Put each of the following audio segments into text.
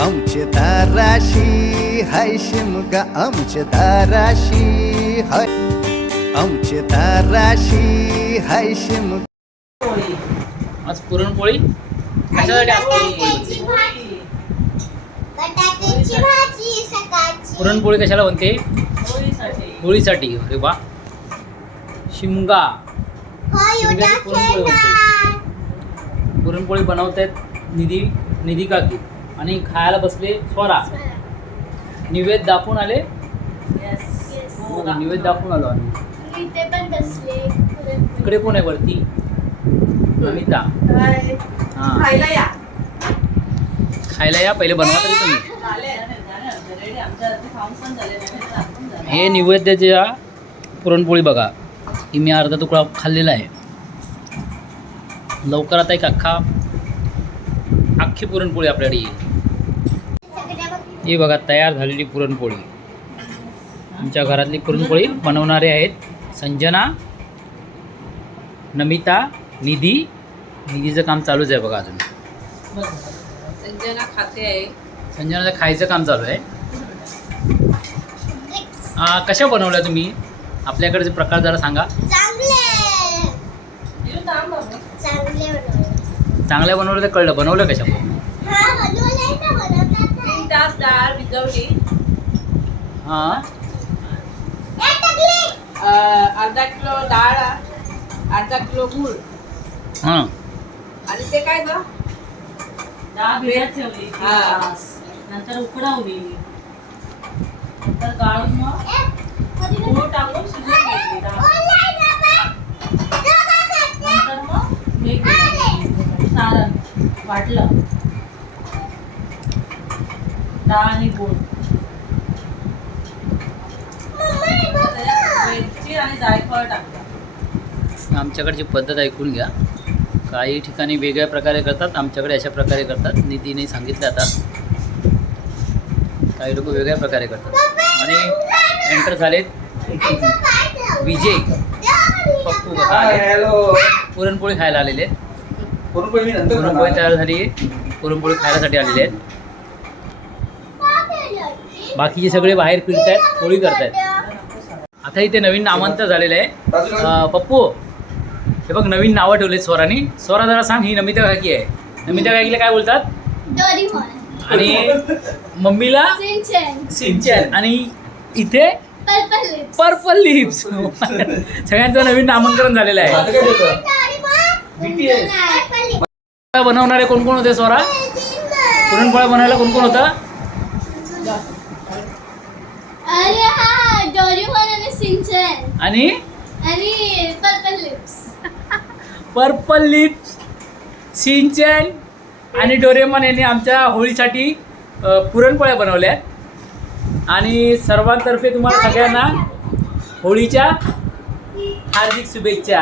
आमच्या दाराशी हाय शिमगा आमच्या दाराशी हाय. आमच्या दाराशी हाय शिमगा. आज पुरणपोळी? कशासाठी आज पुरणपोळी? बनते? बटाट्याची भाजी सकाळची. पुरणपोळी कशाला बनते? होळीसाठी अरे वा. शिमगा. शिमग्याची पुरणपोळी बनते. खेळणार. पुरणपोळी बनवतायत निधी निधी काकी. आणि खायला बसले स्वरा. निवेद दाखवून आले? हो, निवेद दाखवून आलो आम्ही. इथे पण बसले. तिकडे कोण आहे वरती? नमिता. हा. खायला या. खायला या पहिले बनवा तरी तुम्ही. हे निवेद्याच्या पुरणपोळी बघा. ही मी अर्धा तुकडा खाल्लेला आहे. लवकर आता एक अख्खा अख्खी पुरणपोळी आपल्याकडे येईल. ही बघा तयार झालेली पुरणपोळी. आमच्या घरातली पुरणपोळी बनवणारे आहेत संजना नमिता निधी. निधीचं काम चालूच आहे बघा अजून. संजना खाते आहे. संजनाचं खायचं काम चालू आहे. आ, कशा बनवल्या तुम्ही? आपल्याकडचे प्रकार जरा सांगा चांगले चांगले चांगल्या बनवलं तर कळलं. बनवलं कशा हा बनवलंय ना बनवतात तीन तास डाळ भिजवली. हां. अं, अर्धा किलो डाळ अर्धा किलो गूळ. हां. आणि ते काय ग? डाळ भिजत ठेवली. तीन हा. तास. नंतर उकडवली नंतर गाळून मग गूळ टाकून घेतली डाळ. बोललाय बाबा. दोघं खाते. नंतर मग हे केलं, सारण वाटलं डाळ आणि गूळ. वेलची जायफळ आमच्याकडची पद्धत ऐकून घ्या. काही ठिकाणी वेगळ्या प्रकारे करतात आमच्याकडे अशा प्रकारे करतात. निधीने सांगितलं आता. काही लोक वेगळ्या प्रकारे करतात. आणि एंटर झालेत. विजय. पप्पू. पुरणपोळी खायला आलेले आहेत. पुरणपोळी तयार झाली आहे. पुरणपोळी खायसाठी आलेले आहेत? बाकीचे सगळे बाहेर फिरत आहेत पोळी करतायत. आता इथे नवीन नामांतर झालेलं आहे. पप्पू हे बघ नवीन नावं ठेवले स्वरानी. स्वरा जरा सांग ही नमिता काकी आहे. नमिता काकीला काय बोलतात. आणि मम्मीला? सिंचन. सिंचन. आणि इथे. Purple lips. सगळ्यांचं नवीन नामांकन झालेलं आहे. बनवणारे कोण कोण होते स्वरा? पुरणपोळ्या बनवायला कोण कोण होतं? अरे हा डोरीमोन आणि सिंचन आणि? आणि पर्पल लिप्स पर्पल लिप्स सिंचन आणि डोरेमॉन यांनी आमच्या होळीसाठी अ, पुरणपोळ्या बनवल्या. आणि सर्वांतर्फे तुम्हाला सगळ्यांना होळीच्या हार्दिक शुभेच्छा.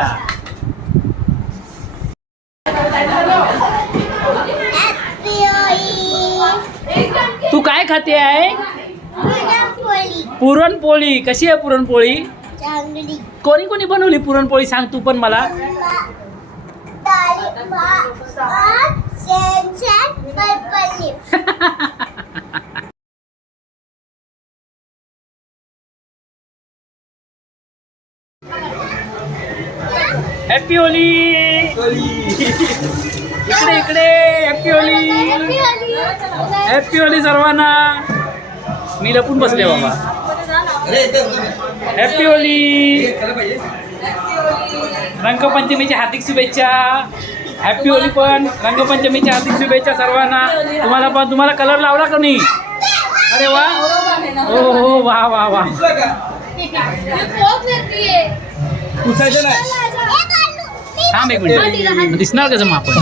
तू काय खाते आहे? पुरणपोळी. कशी आहे पुरणपोळी? कोणी कोणी बनवली पुरणपोळी? सांग तू पण मला. हॅपी होली इकडे इकडे. हॅपी होली हॅपी होली सर्वांना. मी लपून बसले बाबा. हॅपी होली रंगपंचमीच्या हार्दिक शुभेच्छा. हॅपी होली पण. रंगपंचमीच्या हार्दिक शुभेच्छा सर्वांना. तुम्हाला पण तुम्हाला कलर लावला का नाही? अरे वा. हो हो वा वा वा. थांब एक मिनिट. दिसणार कसं मग आपण?